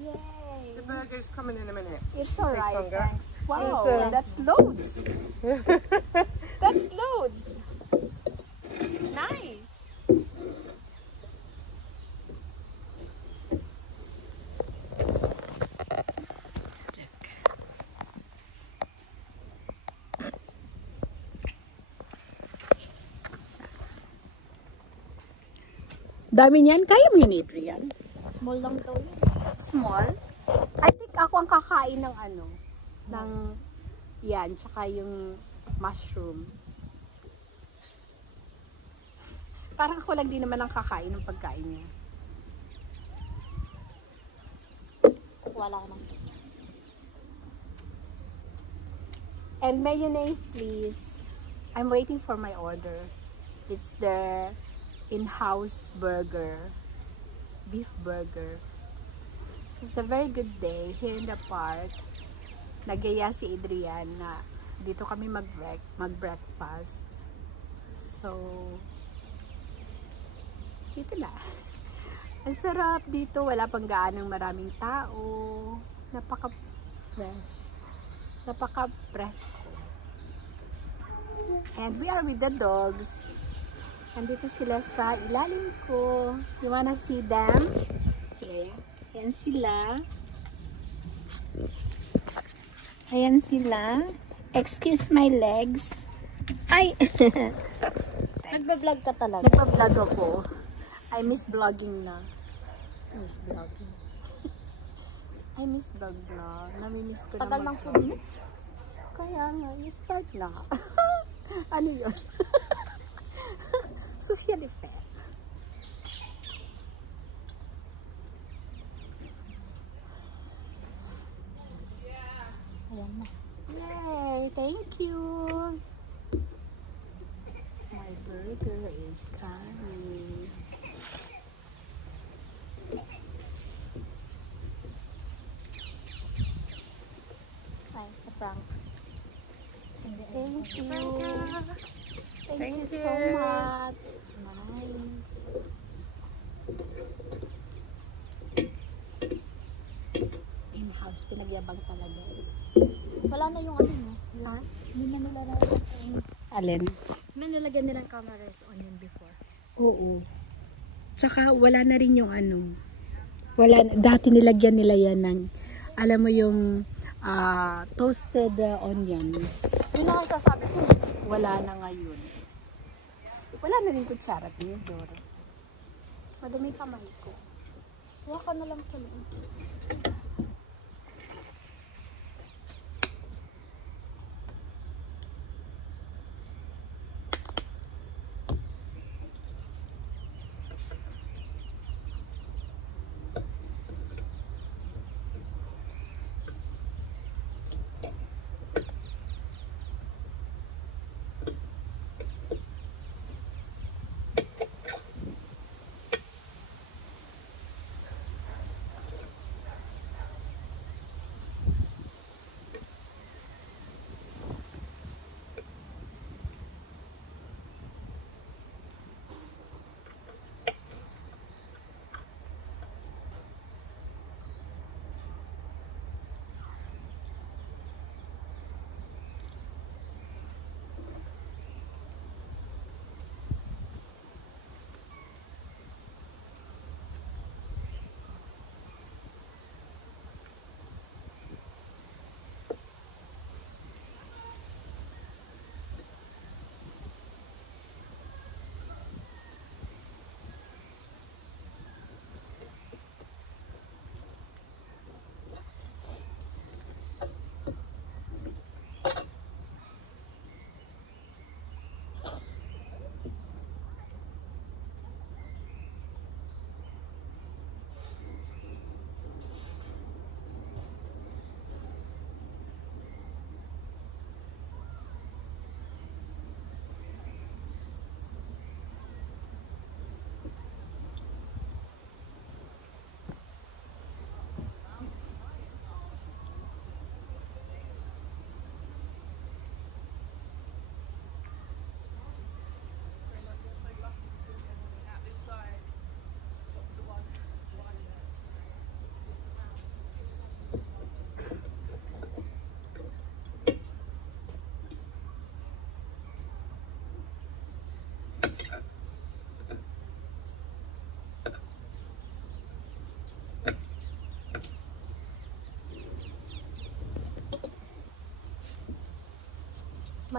Yay! The burger's coming in a minute. It's alright, Tonga. thanks. Wow, It's, that's loads. That's loads. Nice. Dami niyan. Kaya mo yun, Adrian? Small lang daw yun. Small? I think ako ang kakain ng ano, ng yan, tsaka yung mushroom. Parang ako lang din naman ang kakain ng pagkain niya. Wala ka lang. And mayonnaise, please. I'm waiting for my order. It's the in-house burger. Beef burger. It's a very good day here in the park. Nagaya si Adrian na dito kami mag-breakfast. So, dito na. Ang sarap dito. Wala pang gaanong maraming tao. Napaka-fresh. Napaka-presko. And we are with the dogs. Andito sila sa ilalim ko. You wanna see them? Okay. Ayan sila. Ayan sila. Excuse my legs. Ay! Nagbablog ka talaga. Nagpa-vlog ako. I miss vlogging na. I miss vlogging. I miss vlog na. Namimiss ko Tagal na ng food mo. Kaya nga, start na. Ano yun? Social effect. Ayan na. Yay! Thank you! My burger is coming. Ay, sa prank. Thank you! Thank you so you. much! Nice! In-house, pinagyabang talaga. Wala na yung ano mo. Ha? Hindi na nilalagyan. Alin? May nilagyan nilang cameras on yun before. Oo. Tsaka wala na rin yung ano. Dati nilagyan nila yan ng, alam mo yung toasted onions. Yun ang sasabi ko. Wala na ngayon. Wala na rin kutsara, Theodore. Madumi kamay ko. Huwag ka na lang sa loob.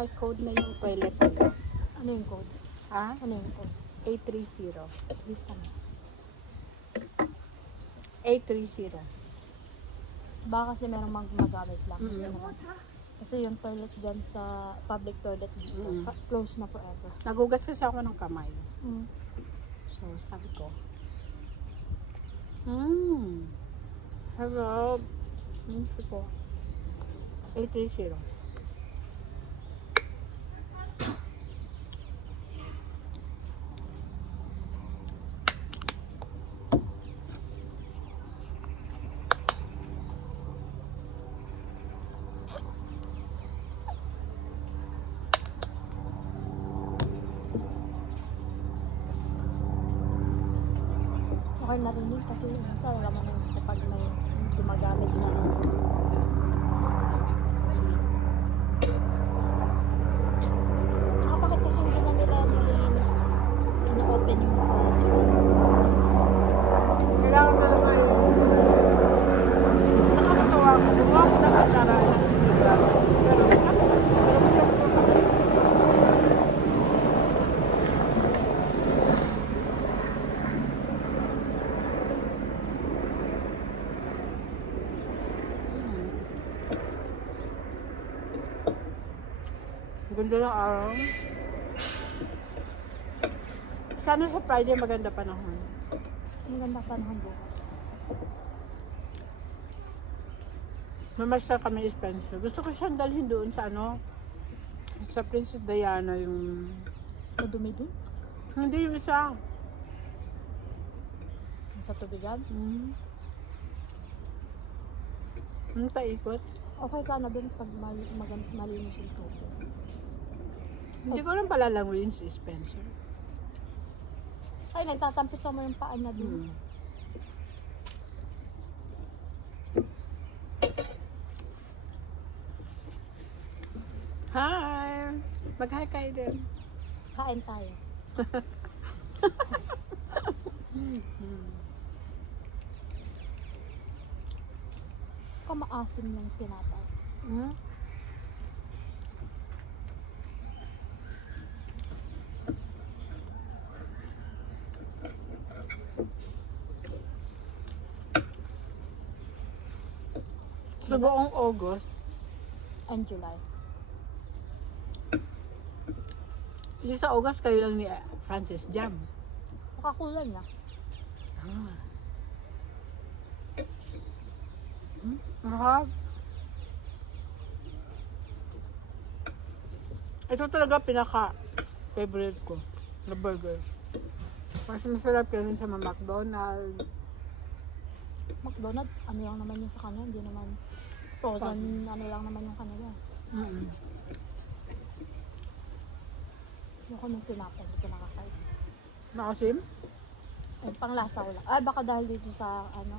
may code na yung toilet. Ano yung code? Ha? Ano yung code? 830. Lista mo. 830. Baka kasi merong magamit lang. Mm. Kasi yung toilet dyan sa public toilet dito, Mm. close na forever. Nagugas kasi ako ng kamay. Mm. So, sabi ko. Hello. Sabi ko. 830. Okay na rin yun kasi minsan alam mo nang kapag may gumagamit na tsaka bakit kasi hindi na nila nilinis ina-open yung massage. Kailangan talaga eh. Nakakatawa ako. Gumawa ko ng atsara ng libra. Pero matigas ko kami. Ganda ng araw. Sana sa Friday maganda panahon. Ang ganda pa ng bukas. Mamasyal kami ni Spencer. Gusto ko siyang dalhin doon sa sa Princess Diana yung... Madumi dun? Hindi yung isa. Sa tubigan? Yung paikot. Okay sana dun pag malinis yung tubig. Hindi ko lang palalanguyin si Spencer. Ay, nagtatampisan mo yung paa na dun. Hi! Mag-hi kayo din. Kain tayo. Kamaasim yung tinapay. Sa buong August, And July. yung sa August kayo lang ni Francis Jam. Nakakulay na. Mahal. Ito talaga pinaka-favorite ko na burger. Mas masarap yun sa mga McDonald's. McDonald's, ano lang naman yung sa kanya, hindi naman frozen, ano lang naman yung kanila. Yung kanyang tinapay, hindi ko nakakain. Nakasim? Ay, panglasa ko lang. Ay, baka dahil dito sa, ano,